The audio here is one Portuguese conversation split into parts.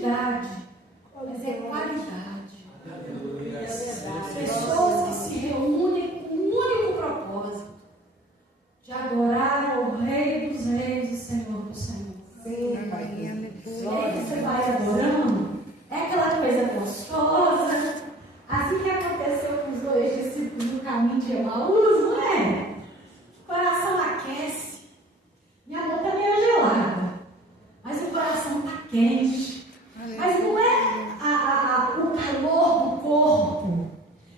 quantidade, mas é qualidade. Pessoas que se reúnem com um único propósito, de adorar ao Rei dos Reis e Senhor dos Senhores. E aí você vai adorando, é aquela coisa gostosa, assim que aconteceu com os 2 discípulos no caminho de Emaús, não é? O coração aquece, minha mão está meio gelada, mas o coração está quente. Mas não é o calor do corpo.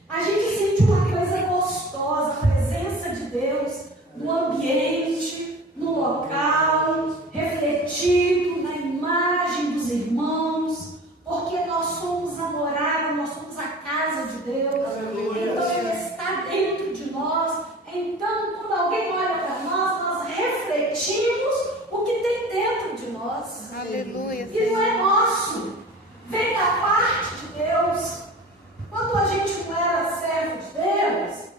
A gente sente uma coisa gostosa, a presença de Deus no ambiente, no local, refletido na imagem dos irmãos, porque nós somos a morada, nós somos a casa de Deus. Então Ele está dentro de nós. Então, quando alguém olha para nós, nós refletimos o que tem dentro de nós. Aleluia. E não é nosso, vem da parte de Deus. Quando a gente não era servo de Deus,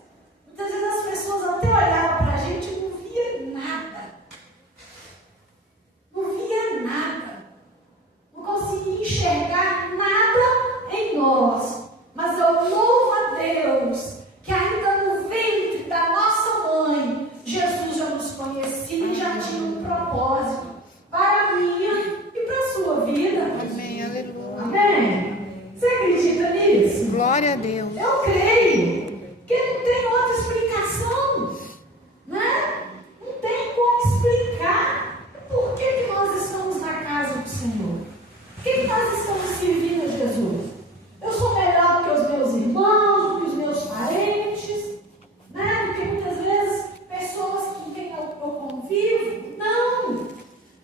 muitas vezes as pessoas até olhavam para a gente e não via nada. Não via nada. Não conseguia enxergar nada em nós. Mas eu louvo a Deus que ainda no ventre da nossa mãe, Jesus já nos conhecia e já tinha um propósito para a minha e para a sua vida. Amém, aleluia. Amém? Você acredita nisso? Glória a Deus. Eu creio. Porque não tem outra explicação. Né? Não tem como explicar por que nós estamos na casa do Senhor. Por que nós estamos servindo a Jesus? Eu sou melhor do que os meus irmãos, do que os meus parentes, né? Do que muitas vezes pessoas com quem eu convivo. Não!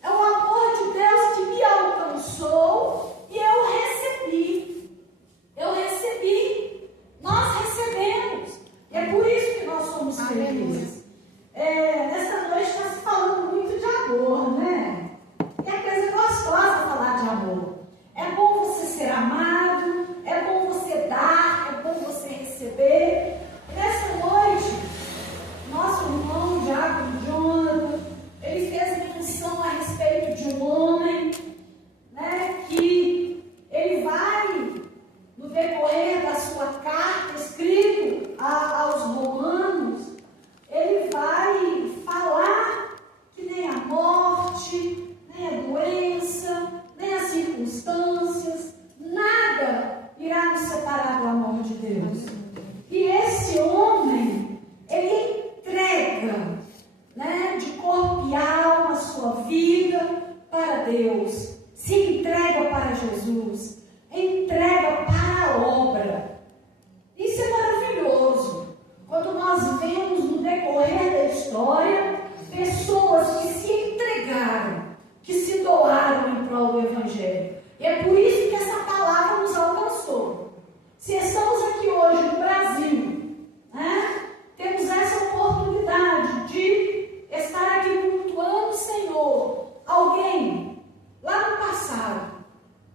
É o amor de Deus que me alcançou e eu recebi. Eu recebi. Nós recebemos. E é por isso que nós somos felizes. Nessa noite está se falando muito de amor, né? É coisa gostosa falar de amor. É bom você ser amado, é bom você dar, é bom você receber. Nessa noite, nosso irmão Diácono Jonathan, ele fez menção a respeito de um homem, né, que ele vai, no decorrer da sua carta, escrito aos romanos, ele vai falar que nem a morte, nem a doença, nem as circunstâncias, nada irá nos separar do amor de Deus. E esse homem, ele entrega, né, de corpo e alma a sua vida para Deus, se entrega para Jesus, entrega para a obra. Isso é maravilhoso. Quando nós vemos no decorrer da história pessoas que se entregaram, que se doaram em prol do Evangelho. E é por isso que essa palavra nos alcançou. Se estamos aqui hoje no Brasil, né, temos essa oportunidade de estar aqui cultuando o Senhor. Alguém, lá no passado,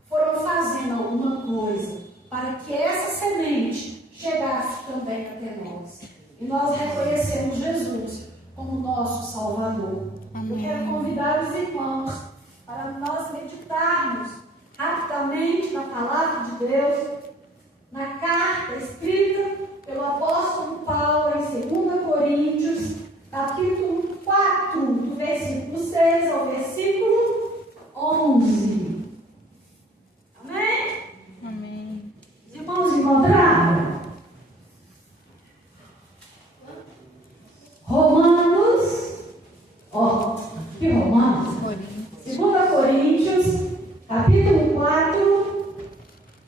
foram fazendo alguma coisa para que essa semente chegasse também até nós. E nós reconhecemos Jesus como nosso Salvador. Amém. Eu quero convidar os irmãos para nós meditarmos rapidamente na palavra de Deus, na carta escrita pelo apóstolo Paulo em 2 Coríntios, capítulo 4, do versículo 6 ao versículo 11. Amém? Amém. Os irmãos encontraram? Romanos, que Romanos? 2 Coríntios, capítulo 4,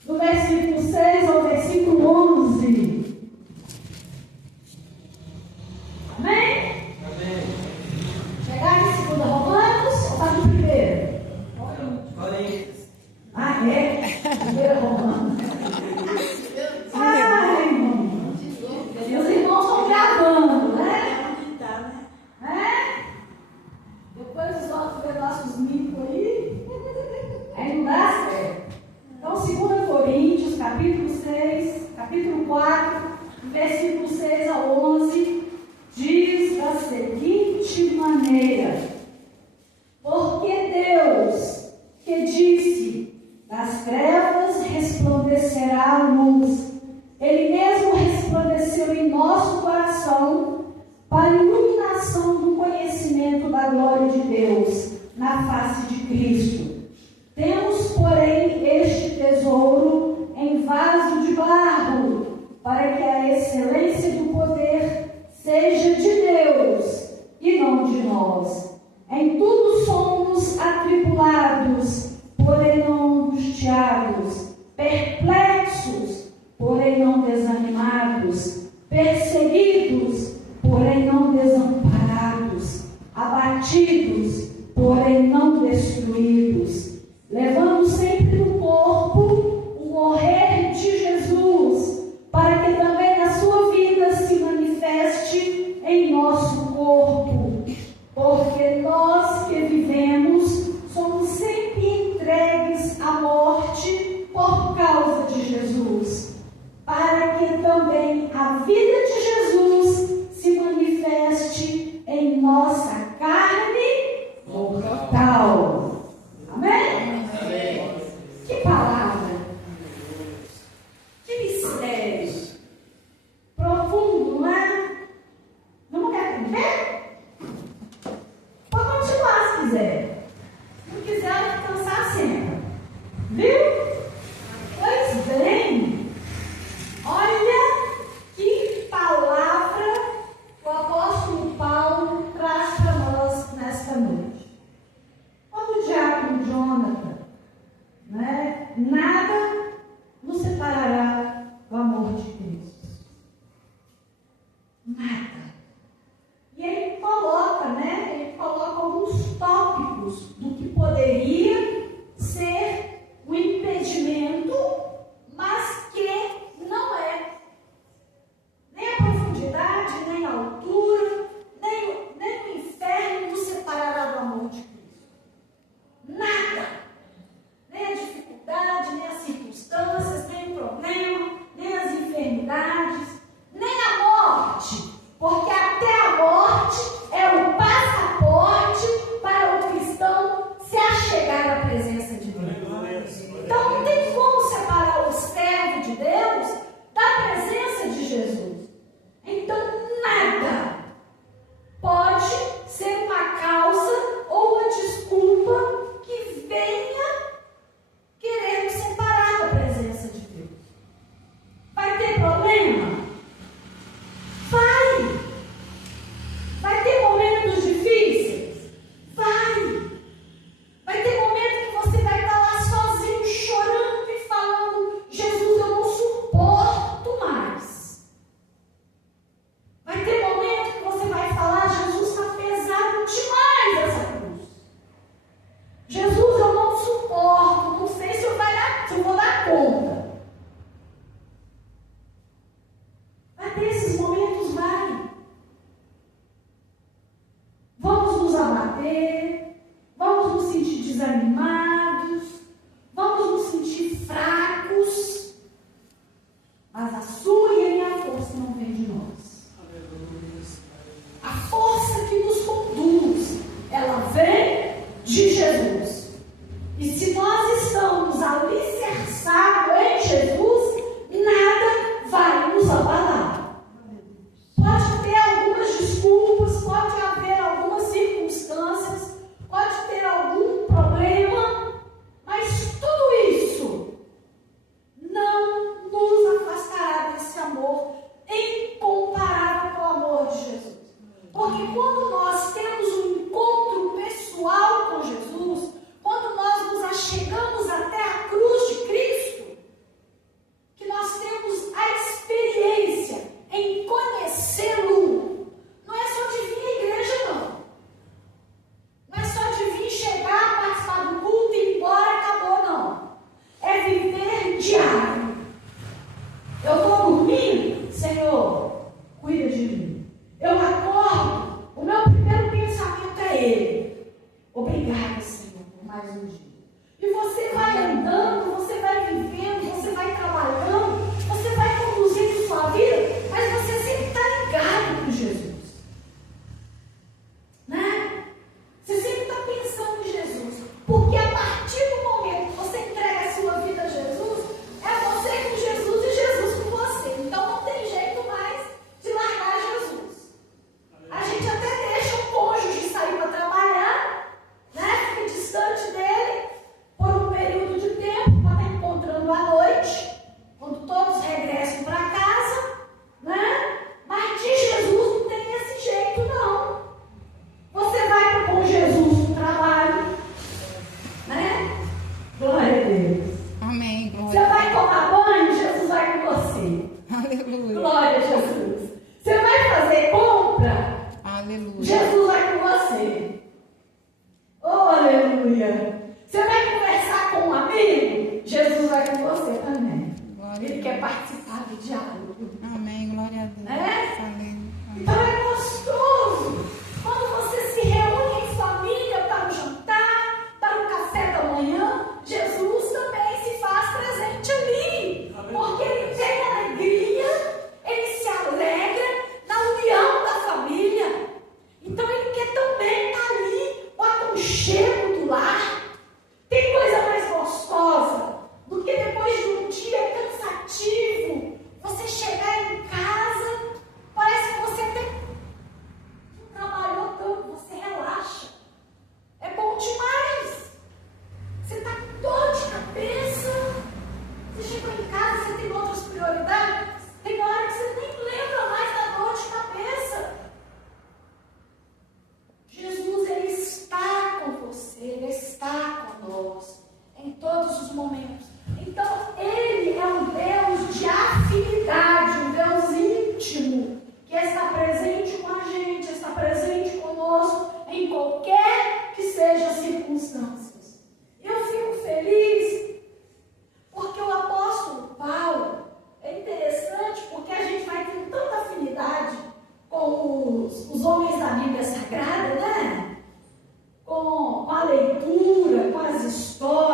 do versículo 6 ao versículo 11. Cristo. Temos, porém, este tesouro em vaso de barro, para que a excelência do poder seja de Deus e não de nós. Em tudo somos atribulados, porém não angustiados, perplexos, porém não desanimados, perseguidos, porém não desamparados, abatidos, porém não destruídos, levando sempre no corpo o morrer de Jesus, para que também a sua vida se manifeste em nosso corpo, porque nós que vivemos somos sempre entregues à morte por causa de Jesus, para que também a vida de Jesus se manifeste em nossa carne mortal. Amém? Amém. Que palavra! Que mistério! Profundo, não é? Vamos entender? Pode continuar se quiser. Se não quiser, vai cansar sempre. Viu? Pois bem, olha que palavra o apóstolo Paulo traz para nós nesta noite. Quando o diácono Jonathan, nada nos separará do amor de Cristo. Nada. E ele coloca alguns tópicos do que poderia ser um impedimento, mas que não é. Nem a profundidade, nem a altura, nem o inferno nos separará do amor de Cristo. Nada. Nem a dificuldade, nem as circunstâncias, nem o problema, nem as enfermidades, nem a morte. Porque até a morte é o passaporte para o cristão se achegar à presença de Deus. Então não tem como separar o servo de Deus da presença de Jesus. Então nada pode ser uma causa ou uma desculpa que venha querer nos separar da presença de Deus. Vai ter problema? Vai! Vai ter momentos difíceis? Vai! Vai ter momento que você vai estar lá sozinho, chorando e falando: Jesus, eu não suporto mais. Vai ter momento que você vai falar: Jesus, está pesado demais essa cruz. Jesus, eu não suporto, não sei se eu vou dar conta. Vai ter esses momentos, vai. Vamos nos abater, vamos nos sentir desanimados, vamos nos sentir fracos, mas a sua e a minha força não vem de nós. A força que nos conduz, ela vem de Jesus. E se nós estamos alicerçados em Jesus, nada vai nos abalar. Pode ter algumas desculpas, pode haver algumas circunstâncias, pode ter algum problema, mas tudo isso não nos afastará desse amor incomparável com o amor de Jesus. Porque quando nós temos um encontro pessoal com Jesus, quando nós nos achegamos até a cruz de Cristo, que nós temos a experiência em conhecê-lo, não é só de vir à igreja, não. Não é só de vir, chegar, participar do culto e ir embora, acabou, não. É viver diário. Eu estou dormindo, Senhor, cuida de mim. Eu acordo, o meu primeiro pensamento é Ele. Obrigada, Senhor, por mais um dia. E você vai andando, você vai vivendo, você vai trabalhando, você vai conduzindo sua vida, mas você sempre está ligado com Jesus. Né? Você sempre está pensando em Jesus. Porque a partir do momento que você entrega a sua vida a Jesus, é você com Jesus e Jesus com você. Então não tem jeito mais de largar Jesus. A gente até deixa o cônjuge sair para trabalhar, né? Fica distante dele. vai conversar com um amigo? Jesus vai com você também. Glória Ele a quer Deus. participar do diálogo. Amém. Glória a Deus. É? Amém. Então é gostoso quando você se reúne em família para o jantar, para o café da manhã. Jesus também se faz presente ali, porque ele tem alegria, ele se alegra na união da família. Então ele quer também estar ali, o aconchego do lar. Tem coisa mais gostosa do que depois de um dia cansativo, você chegar em casa, parece que você até não trabalhou tanto, você relaxa. É bom demais. Você está com dor de cabeça. Você chegou em casa, você tem outras prioridades. Tem hora que você nem lembra mais da dor de cabeça. Jesus, Ele está com você, Ele está conosco em todos os momentos. Então, Ele é um Deus de afinidade, um Deus íntimo, que está presente com a gente, está presente conosco em qualquer que seja as circunstâncias. Eu fico feliz porque o apóstolo Paulo é interessante, porque a gente vai ter tanta afinidade com os homens da Bíblia Sagrada, né? Com a leitura, com as histórias.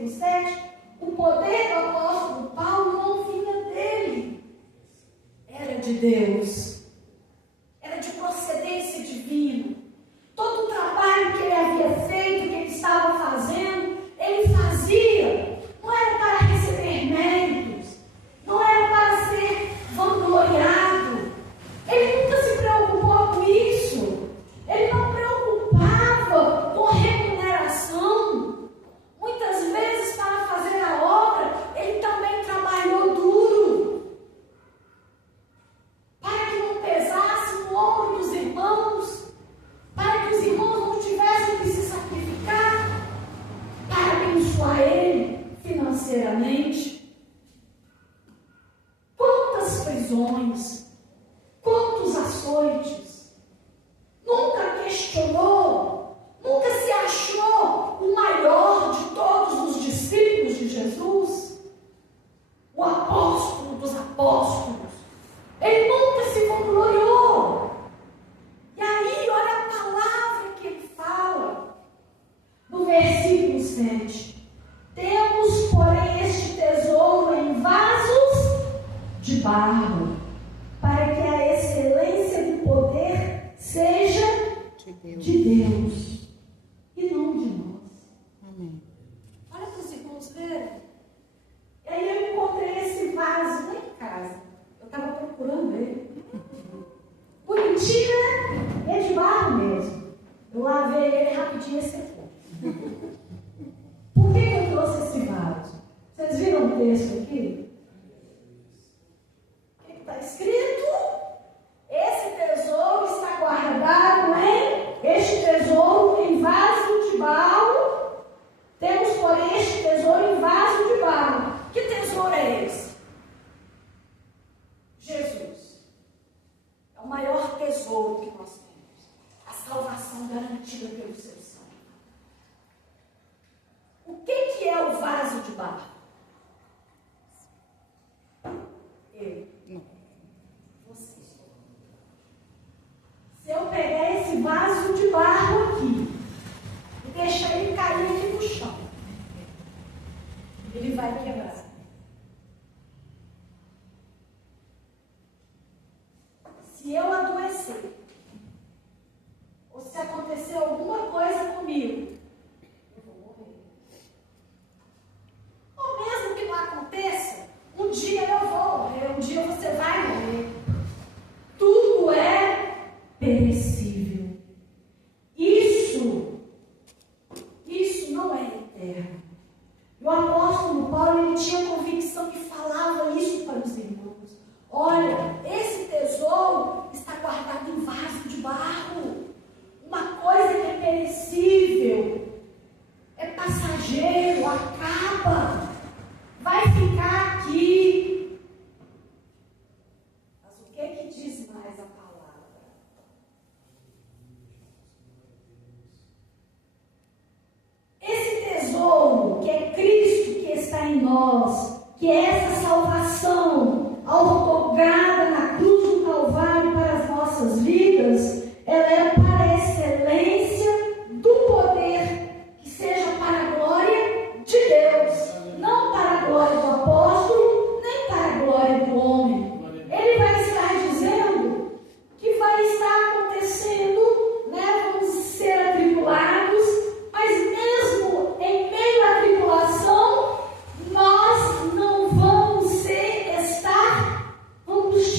versículo 7, o poder do apóstolo Paulo não vinha dele, era de Deus, era de procedência divina. Todo o trabalho que ele havia feito, que ele estava fazendo, ele fazia, não era para receber méritos, não era para ser vangloriado. Ele nunca se preocupou com isso. Ele não preocupava com remuneração. Muitas vezes, para fazer a obra, ele também trabalhou duro, para que não pesasse no ombro dos irmãos, para que os irmãos não tivessem que se sacrificar para abençoar ele financeiramente. Quantas prisões, quantos açoites, nunca questionou, nunca se achou o maior de todos os discípulos de Jesus, o apóstolo dos apóstolos. Ele nunca se vangloriou. E aí, olha a palavra que ele fala no versículo 7. Temos, porém, este tesouro em vasos de barro, para que a excelência do poder seja de Deus e não de nós. Amém. Olha para os irmãos verem. E aí eu encontrei esse vaso lá em casa. Eu estava procurando ele. Bonitinho, né? É de barro mesmo. Eu lavei ele rapidinho e secou. Por que eu trouxe esse vaso? Vocês viram o texto aqui? O que está escrito? Esse tesouro está guardado este tesouro em vaso de barro. Temos, porém, este tesouro em vaso de barro. Que tesouro é esse? Jesus. É o maior tesouro que nós temos. A salvação garantida pelo seu sangue. O que é o vaso de barro? Eu. Não. Você. Se eu pegar esse vaso de barro aqui e deixar ele cair aqui no chão, ele vai quebrar. Se eu adoecer, ou se acontecer alguma coisa comigo, eu vou morrer. Ou mesmo que não aconteça, um dia eu vou morrer, um dia você vai morrer. Tudo é perecível. Isso não é eterno. E o apóstolo Paulo, ele tinha convicção e falava isso para os irmãos. Olha, esse tesouro está guardado em vaso de barro. Uma coisa que é perecível, é passageiro, acaba, vai ficar aqui. Mas o que diz mais a palavra? Esse tesouro que é Cristo que está em nós, que é essa salvação outorgada na cruz do Calvário para as nossas vidas, ela é para a excelência do poder, que seja para a glória de Deus, não para a glória do apóstolo, nem para a glória do homem. Ele vai estar dizendo que vai estar acontecendo, vamos ser atribulados, mas mesmo em meio à tribulação, nós não vamos vamos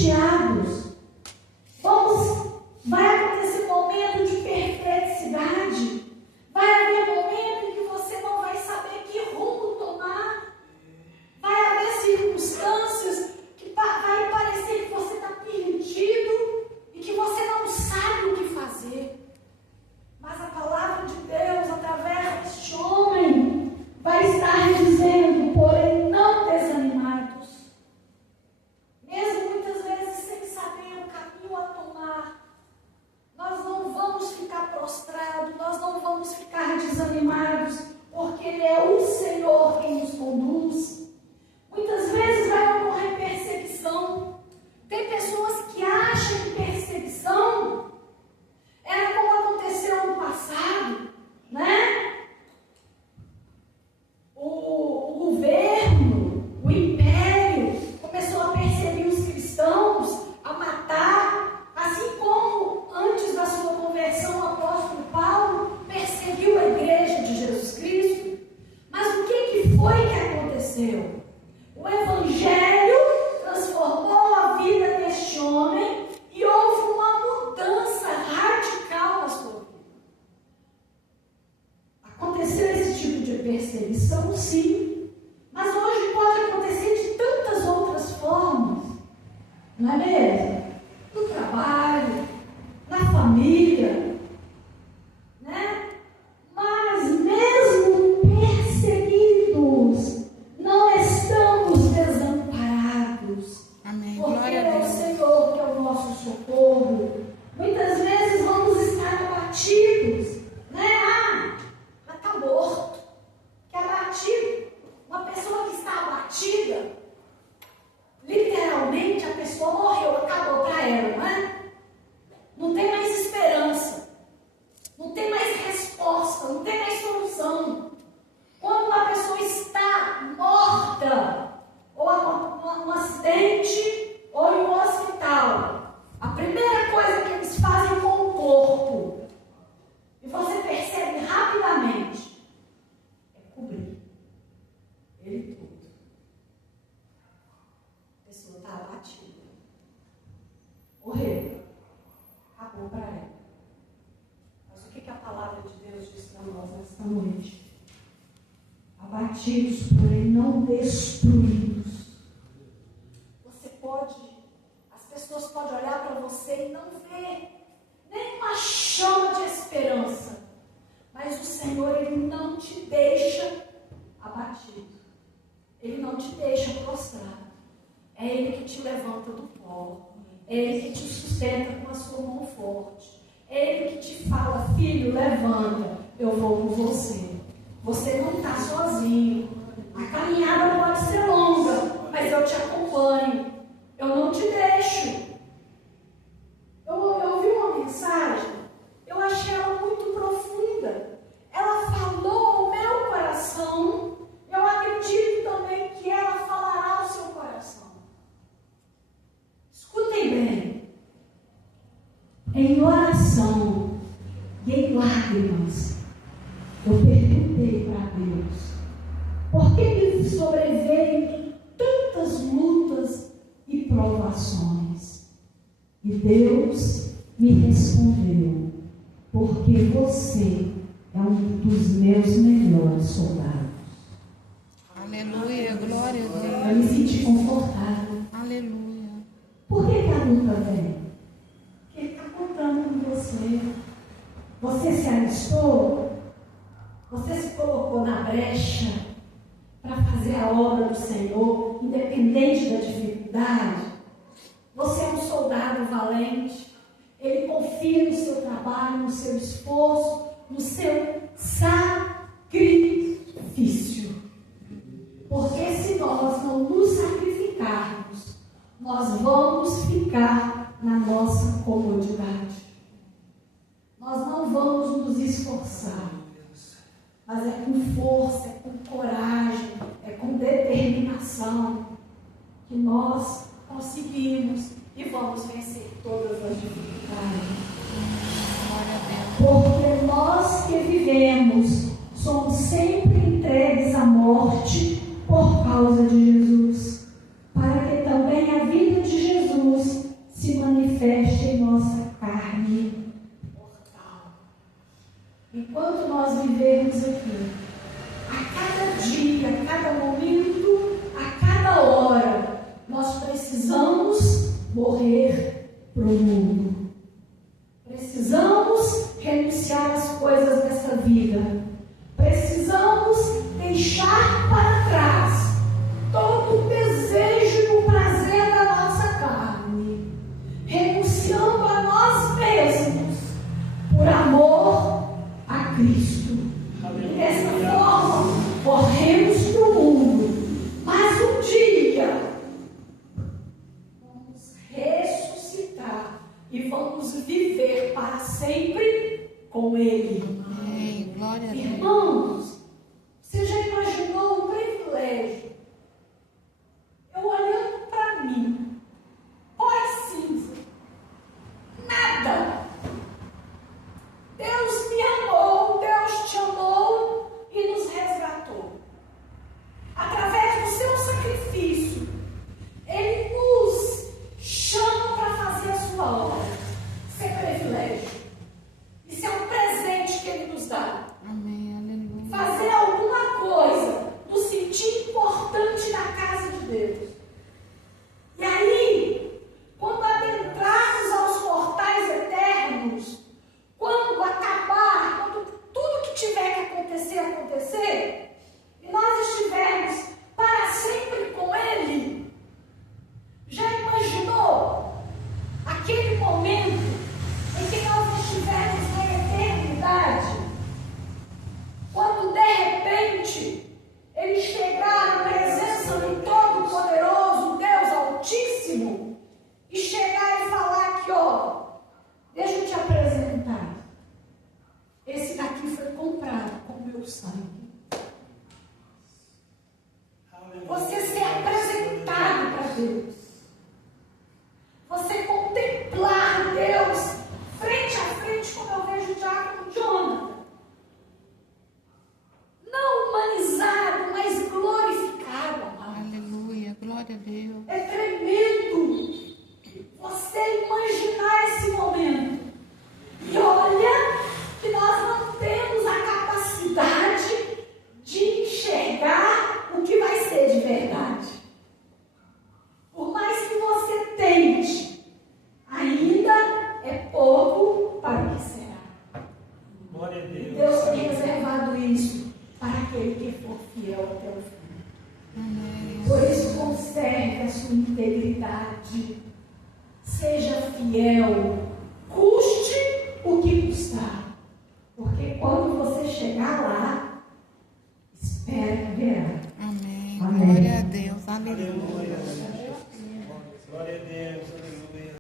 governo, o império, começou a perseguir os cristãos, a matar, assim como antes da sua conversão o apóstolo Paulo perseguiu a igreja de Jesus Cristo. Mas o que foi que aconteceu? O evangelho transformou a vida deste homem e houve uma mudança radical na sua vida. Aconteceu esse tipo de perseguição, sim, mas hoje pode acontecer de tantas outras formas, não é mesmo? No trabalho, na família, né? Mas mesmo perseguidos, não estamos desamparados. Amém. Porque Glória a é o Deus. Senhor que é o nosso socorro. Muitas vezes vamos estar abatidos, né? Mas está morto. Que abatido. Uma pessoa que está abatida, literalmente a pessoa morreu, acabou para ela, não é? Não tem mais esperança. Não tem mais resposta, não tem mais solução. Quando uma pessoa está morta, ou um acidente, ou em um hospital, a primeira coisa que eles fazem com o corpo, e você percebe rapidamente, é cobrir ele todo. A pessoa está abatida. Morreu. Acabou para ela. Mas o que a palavra de Deus diz para nós nesta noite? Abatidos, porém não destruídos. Você pode, as pessoas podem olhar para você e não ver nem uma chama de esperança. Mas o Senhor, Ele não te deixa abatido. Ele não te deixa prostrado. É Ele que te levanta do pó. É Ele que te sustenta com a sua mão forte. É Ele que te fala: filho, levanta, eu vou com você. Você não está sozinho. A caminhada pode ser longa, mas eu te acompanho. Eu não te deixo. Eu ouvi uma mensagem, eu achei ela muito profunda. Ela falou ao meu coração. Eu acredito também que ela falará ao seu coração. Escutem bem. Em oração e em lágrimas, eu perguntei para Deus: por que me sobreveio tantas lutas e provações? E Deus me respondeu: porque você é um dos meus melhores soldados. Aleluia. Glória a Deus. Eu me senti confortável. Aleluia. Por que a luta vem? Porque Ele está contando com você. Você se alistou? Você se colocou na brecha para fazer a obra do Senhor, independente da dificuldade? Você é um soldado valente. Ele confia no seu trabalho, no seu esforço, no seu sacrifício. Porque se nós não nos sacrificarmos, nós vamos ficar na nossa comodidade. Nós não vamos nos esforçar. Mas é com força, é com coragem, é com determinação que nós conseguimos e vamos vencer todas as dificuldades. Porque nós que vivemos somos sempre entregues à morte por causa de Jesus, para que também a vida de Jesus se manifeste em nossa carne mortal. Enquanto nós vivemos aqui, a cada dia, a cada momento, a cada Você